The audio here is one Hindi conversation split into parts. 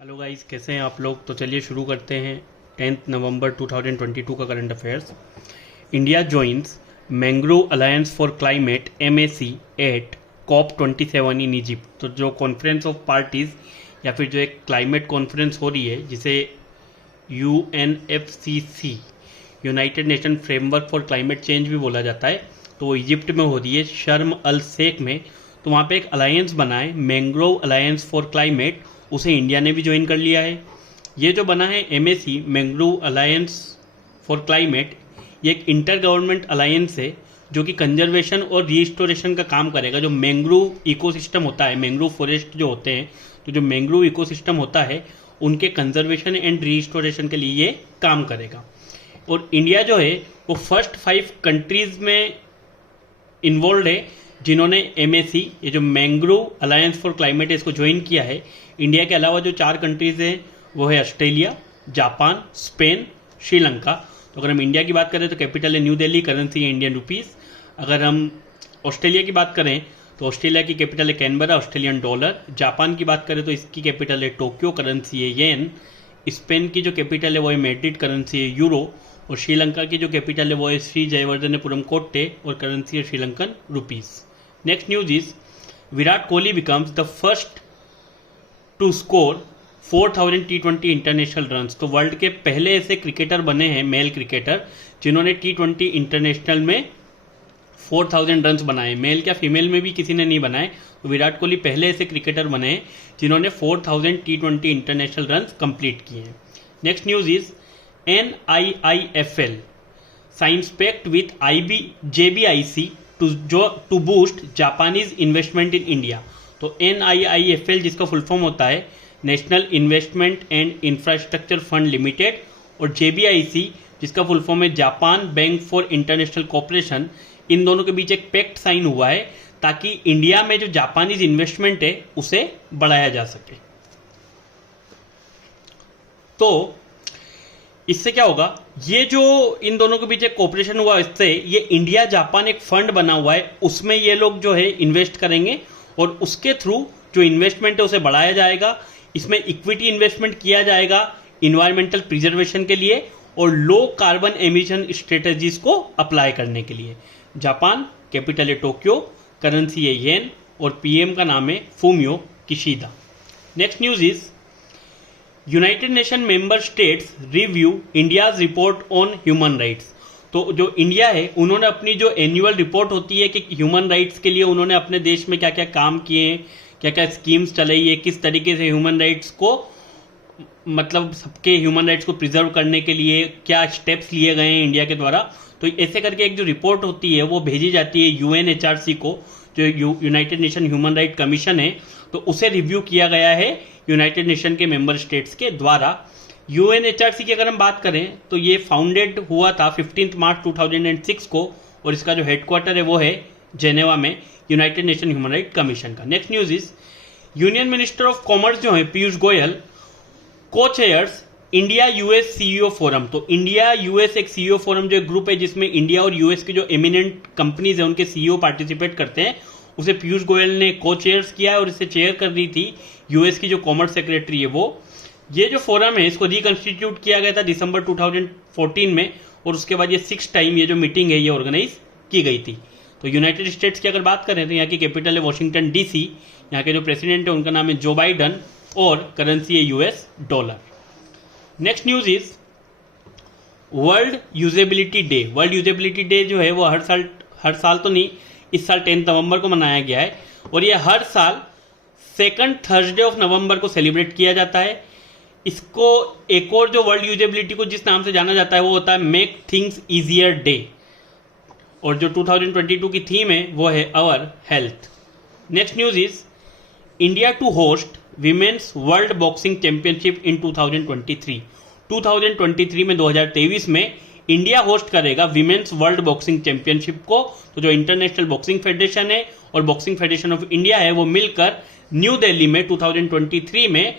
हेलो गाइस, कैसे हैं आप लोग। तो चलिए शुरू करते हैं 10 नवंबर 2022 का current affairs. India joins mangrove alliance for climate MAC at COP27 in Egypt. तो जो कॉन्फ्रेंस ऑफ पार्टीज या फिर जो एक क्लाइमेट कॉन्फ्रेंस हो रही है जिसे UNFCC United nation framework for climate change भी बोला जाता है, तो वो इजिप्ट में हो रही है, शर्म अल शेख में। तो वहाँ पे एक अलायंस बना है, मैंग्रोव अलायंस फॉर क्लाइमेट, उसे इंडिया ने भी ज्वाइन कर लिया है। ये जो बना है MAC mangrove alliance for climate, ये एक इंटर गवर्नमेंट अलायंस है जो कि कंजर्वेशन और रिस्टोरेशन का काम करेगा। जो मैंग्रोव इकोसिस्टम होता है, मैंग्रोव फॉरेस्ट जो होते हैं, तो जो मैंग्रोव इकोसिस्टम होता है उनके कंजर्वेशन एंड रिस्टोरेशन के लिए ये काम करेगा। और इंडिया जो है वो फर्स्ट 5 कंट्रीज में इन्वॉल्व है जिन्होंने MAC, ये जो मैंग्रोव अलायंस फॉर क्लाइमेट है, इसको ज्वाइन किया है। इंडिया के अलावा जो 4 कंट्रीज हैं वो है ऑस्ट्रेलिया, जापान, स्पेन, श्रीलंका। तो अगर हम इंडिया की बात करें तो कैपिटल है न्यू दिल्ली, करेंसी है इंडियन रुपीस। अगर हम ऑस्ट्रेलिया की बात करें तो ऑस्ट्रेलिया की कैपिटल है कैनबरा, ऑस्ट्रेलियन डॉलर। जापान की बात करें तो इसकी कैपिटल है टोक्यो, करेंसी है येन। स्पेन की जो कैपिटल है वो है मैड्रिड, करेंसी है यूरो। और श्रीलंका की जो कैपिटल है वो है श्री जयवर्धनेपुरम कोट्टे और करेंसी है Sri Lankan rupees. Next news is Virat Kohli becomes the first to score 4000 T20 international runs. तो वर्ल्ड के पहले ऐसे क्रिकेटर बने हैं, मेल क्रिकेटर, जिन्होंने T20 इंटरनेशनल में 4000 रन्स बनाए। मेल क्या फीमेल में भी किसी ने नहीं बनाए। तो विराट कोहली पहले ऐसे क्रिकेटर बने हैं जिन्होंने 4000 T20 इंटरनेशनल रन्स कंप्लीट किए हैं। Next news is NIIFL signs pact with JBIC to boost Japanese investment in India. तो NIIFL जिसका फुल फॉर्म होता है national investment and infrastructure fund limited, और JBIC जिसका फुल फॉर्म है Japan bank for international cooperation, इन दोनों के बीच एक पैक्ट साइन हुआ है ताकि इंडिया में जो जापानीज इन्वेस्टमेंट है उसे बढ़ाया जा सके। तो इससे क्या होगा, ये जो इन दोनों के बीच एक कोऑपरेशन हुआ, इससे ये इंडिया जापान एक फंड बना हुआ है, उसमें ये लोग जो है इन्वेस्ट करेंगे और उसके थ्रू जो इन्वेस्टमेंट है उसे बढ़ाया जाएगा। इसमें इक्विटी इन्वेस्टमेंट किया जाएगा इन्वायरमेंटल प्रिजर्वेशन के लिए और लो कार्बन एमिशन स्ट्रेटजीज को अप्लाई करने के लिए। जापान कैपिटल है टोक्यो, करेंसी है येन और PM का नाम है Fumio Kishida. Next news is United nation member states review India's report on human rights. तो जो इंडिया है उन्होंने अपनी जो एनुअल रिपोर्ट होती है कि ह्यूमन राइट्स के लिए उन्होंने अपने देश में क्या क्या काम किए हैं, क्या क्या स्कीम्स चलाई है, किस तरीके से ह्यूमन राइट्स को, मतलब सबके ह्यूमन राइट्स को प्रिजर्व करने के लिए क्या स्टेप्स लिए गए हैं इंडिया के द्वारा। तो ऐसे करके एक जो रिपोर्ट होती है वो भेजी जाती है UNHRC को, जो United Nation human right commission है। तो उसे रिव्यू किया गया है यूनाइटेड नेशन के मेंबर स्टेट्स के द्वारा। UNHRC की अगर हम बात करें तो ये फाउंडेड हुआ था 15 मार्च 2006 को और इसका जो हेडक्वार्टर है वो है जेनेवा में, United Nation human right commission का। Next news is union minister of commerce जो है पीयूष गोयल को chairs India US CEO forum. तो इंडिया US एक CEO फोरम जो एक ग्रुप है जिसमें इंडिया और US की जो एमिनेंट कंपनीज है उनके CEO पार्टिसिपेट करते हैं, उसे पीयूष गोयल ने को चेयर्स किया है और इसे चेयर कर रही थी US की जो कॉमर्स सेक्रेटरी है वो। ये जो फोरम है इसको रिकंस्टिट्यूट किया गया था दिसंबर 2014 में और उसके बाद ये 6th टाइम ये जो मीटिंग है ये ऑर्गेनाइज की गई थी। तो यूनाइटेड स्टेट्स की अगर बात करें तो यहाँ की कैपिटल है वॉशिंगटन DC, यहाँ के जो प्रेसिडेंट है उनका नाम है जो बाइडन और करेंसी है US dollar. Next news is world usability day. World usability day जो है वो हर साल तो नहीं, इस साल 10 नवंबर को मनाया गया है और ये हर साल 2nd थर्सडे ऑफ नवंबर को सेलिब्रेट किया जाता है। इसको एक और जो वर्ल्ड यूजेबिलिटी को जिस नाम से जाना जाता है वो होता है मेक थिंग्स इजियर डे, और जो 2022 की थीम है वो है our health. Next news is India to host women's world boxing championship in 2023। 2023 में 2023 में इंडिया होस्ट करेगा विमेन्स वर्ल्ड बॉक्सिंग चैंपियनशिप को। तो जो इंटरनेशनल बॉक्सिंग फेडरेशन है और बॉक्सिंग फेडरेशन ऑफ इंडिया है वो मिलकर न्यू दिल्ली में 2023 में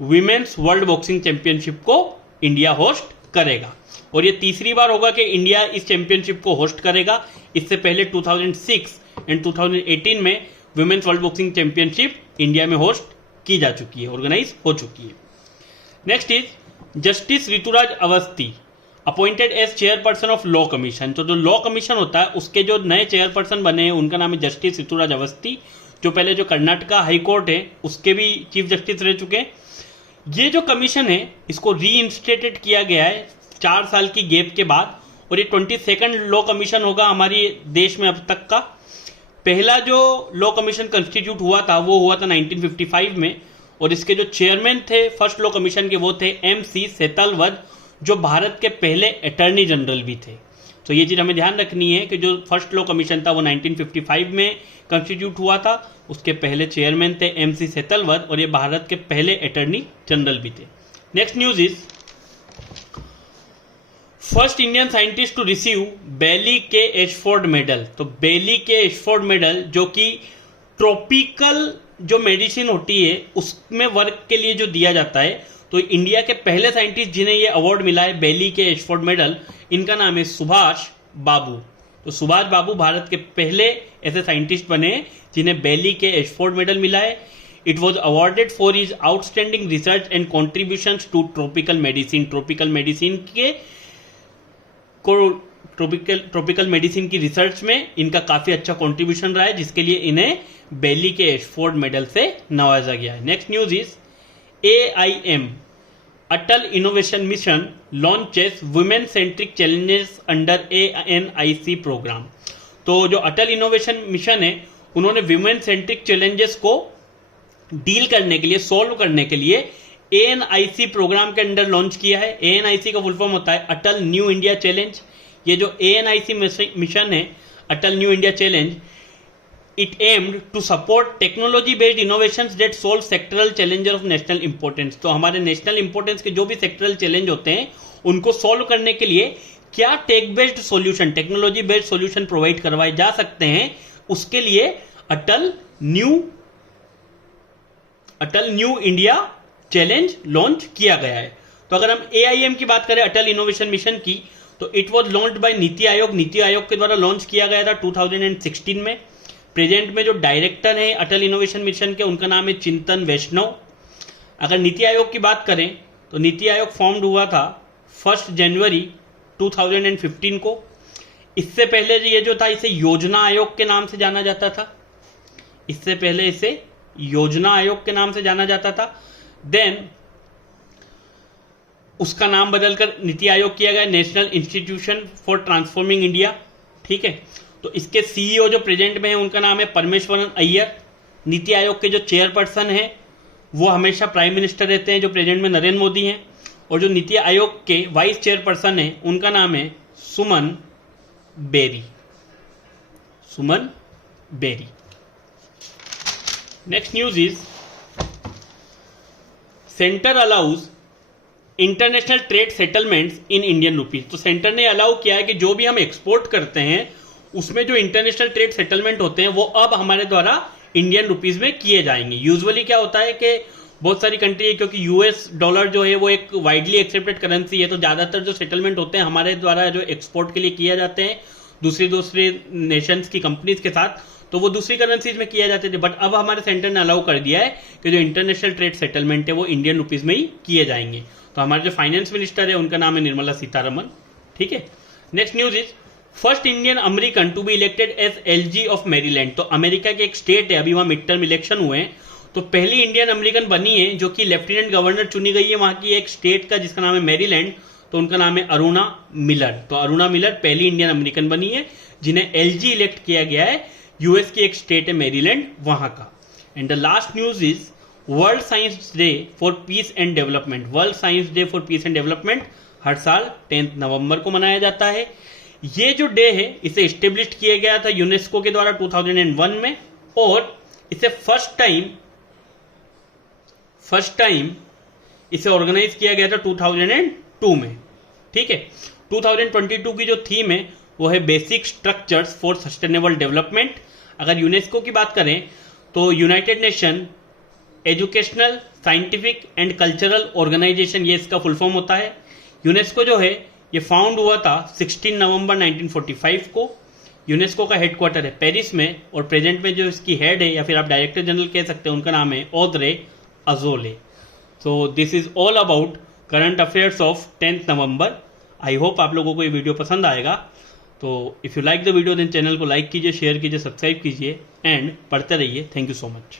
विमेन्स वर्ल्ड बॉक्सिंग चैंपियनशिप को इंडिया होस्ट करेगा और ये तीसरी बार होगा कि इंडिया इस चैंपियनशिप को होस्ट करेगा। इससे पहले 2006 एंड 2018 में women's world boxing championship India में होस्ट की जा चुकी है, ऑर्गेनाइज हो चुकी है। Next is justice Rituraj Awasthi appointed as chairperson of law commission. तो जो लॉ कमीशन होता है उसके जो नए चेयरपर्सन बने हैं उनका नाम है जस्टिस ऋतुराज अवस्थी, जो पहले जो कर्नाटका हाई कोर्ट है उसके भी चीफ जस्टिस रह चुके हैं। ये जो कमीशन है इसको रीइंस्टेटेड किया गया है 4 साल की गैप के बाद, और ये 22nd लॉ कमीशन होगा हमारी देश में अब तक का। पहला जो लॉ कमीशन कंस्टिट्यूट हुआ था वो हुआ था 1955 में, और इसके जो चेयरमैन थे फर्स्ट लॉ कमीशन के वो थे MC सेतलवद, जो भारत के पहले अटॉर्नी जनरल भी थे। तो ये चीज़ हमें ध्यान रखनी है कि जो फर्स्ट लॉ कमीशन था वो 1955 में कंस्टिट्यूट हुआ था, उसके पहले चेयरमैन थे MC सेतलवद, और ये भारत के पहले अटॉर्नी जनरल भी थे। Next news is first Indian scientist to receive Bailey K Ashford medal. तो बेली के एशफोर्ड मेडल जो कि ट्रॉपिकल जो मेडिसिन होती है उसमें वर्क के लिए जो दिया जाता है, तो इंडिया के पहले साइंटिस्ट जिन्हें ये अवार्ड मिला है बेली के एशफोर्ड मेडल, इनका नाम है सुभाष बाबू। तो सुभाष बाबू भारत के पहले ऐसे साइंटिस्ट बने जिन्हें बेली के एशफोर्ड मेडल मिला है। It was awarded for his outstanding research and contributions to tropical medicine. Tropical medicine की रिसर्च में इनका काफी अच्छा कंट्रीब्यूशन रहा है, जिसके लिए इन्हें बेली के एशफोर्ड मेडल से नवाजा गया है। Next news is AIM Atal innovation mission launches women centric challenges under ANIC program. तो जो अटल इनोवेशन मिशन है उन्होंने वुमेन सेंट्रिक चैलेंजेस को डील करने के लिए, सॉल्व करने के लिए ANIC प्रोग्राम के अंडर लॉन्च किया है। ANIC का फुल फॉर्म होता है अटल न्यू इंडिया चैलेंज। ये जो ANIC मिशन है Atal new India challenge, it aimed to support technology based innovations that solve sectoral challenger of national importance. तो हमारे नेशनल इंपॉर्टेंस के जो भी सेक्टरल चैलेंज होते हैं उनको सॉल्व करने के लिए क्या tech based solution, technology based solution provide करवाए जा सकते हैं, उसके लिए Atal new India challenge launch किया गया है। तो अगर हम AIM की बात करें अटल इनोवेशन मिशन की, तो it was launched by NITI Aayog. NITI Aayog के द्वारा लॉन्च किया गया था 2016 में। प्रेजेंट में जो डायरेक्टर हैं अटल इनोवेशन मिशन के उनका नाम है चिंतन वैष्णव। अगर नीति आयोग की बात करें तो नीति आयोग फॉर्म्ड हुआ था 1 जनवरी 2015 को। इससे पहले ये जो था इसे योजना आयोग के नाम से जाना जाता था। इससे पहले इसे योजना आयोग के नाम से जाना जाता था। देन उसका नाम बदलकर नीति आयोग किया गया national institution for transforming India. ठीक है, तो इसके CEO जो प्रेजेंट में है उनका नाम है परमेश्वरन अय्यर। नीति आयोग के जो चेयरपर्सन हैं वो हमेशा प्राइम मिनिस्टर रहते हैं, जो प्रेजेंट में नरेंद्र मोदी हैं। और जो नीति आयोग के वाइस चेयरपर्सन हैं उनका नाम है Suman Bery. Next news is centre allows international trade settlements in Indian rupees. तो सेंटर ने अलाउ किया है कि जो भी हम एक्सपोर्ट करते हैं उसमें जो इंटरनेशनल ट्रेड सेटलमेंट होते हैं वो अब हमारे द्वारा इंडियन रुपीज में किए जाएंगे। यूजुअली क्या होता है कि बहुत सारी कंट्री है, क्योंकि US डॉलर जो है वो एक वाइडली एक्सेप्टेड करेंसी है, तो ज्यादातर जो सेटलमेंट होते हैं हमारे द्वारा जो एक्सपोर्ट के लिए किए जाते हैं दूसरी नेशंस की कंपनीज के साथ, तो वो दूसरी करेंसीज में किया जाते थे। बट अब हमारे सेंटर ने अलाउ कर दिया है कि जो इंटरनेशनल ट्रेड सेटलमेंट है वो इंडियन रुपीज में ही किए जाएंगे। तो हमारे जो फाइनेंस मिनिस्टर है उनका नाम है निर्मला सीतारमन। ठीक है, next news is first Indian American to be elected as LG of Maryland. तो अमेरिका के एक स्टेट है, अभी वहां मिड टर्म इलेक्शन हुए हैं, तो पहली इंडियन अमेरिकन बनी है जो कि लेफ्टिनेंट गवर्नर चुनी गई है वहां की एक स्टेट का जिसका नाम है मैरीलैंड। तो उनका नाम है अरुणा मिलर। तो अरुणा मिलर पहली इंडियन अमेरिकन बनी है जिन्हें LG इलेक्ट किया गया है। US की एक स्टेट है मैरीलैंड वहां का। And the last news is world science day for peace and development. World science day for peace and development हर साल 10 नवंबर को मनाया जाता है। ये जो डे है इसे इस्टेब्लिश किया गया था यूनेस्को के द्वारा 2001 में, और इसे फर्स्ट टाइम इसे ऑर्गेनाइज किया गया था 2002 में। ठीक है, 2022 की जो थीम है वो है basic structures for sustainable development. अगर यूनेस्को की बात करें तो United Nation educational, scientific and cultural organisation, ये इसका फुल फॉर्म होता है। यूनेस्को जो है ये फाउंड हुआ था 16 नवंबर 1945 को। यूनेस्को का हेडक्वार्टर है पेरिस में, और प्रेजेंट में जो इसकी हेड है या फिर आप डायरेक्टर जनरल कह सकते हैं उनका नाम है Audrey Azoulay. So this is all about current affairs of 10th नवंबर। आई होप आप लोगों को ये वीडियो पसंद आएगा। तो if you like the video then channel को लाइक कीजिए, शेयर कीजिए, सब्सक्राइब कीजिए एंड पढ़ते रहिए। Thank you so much.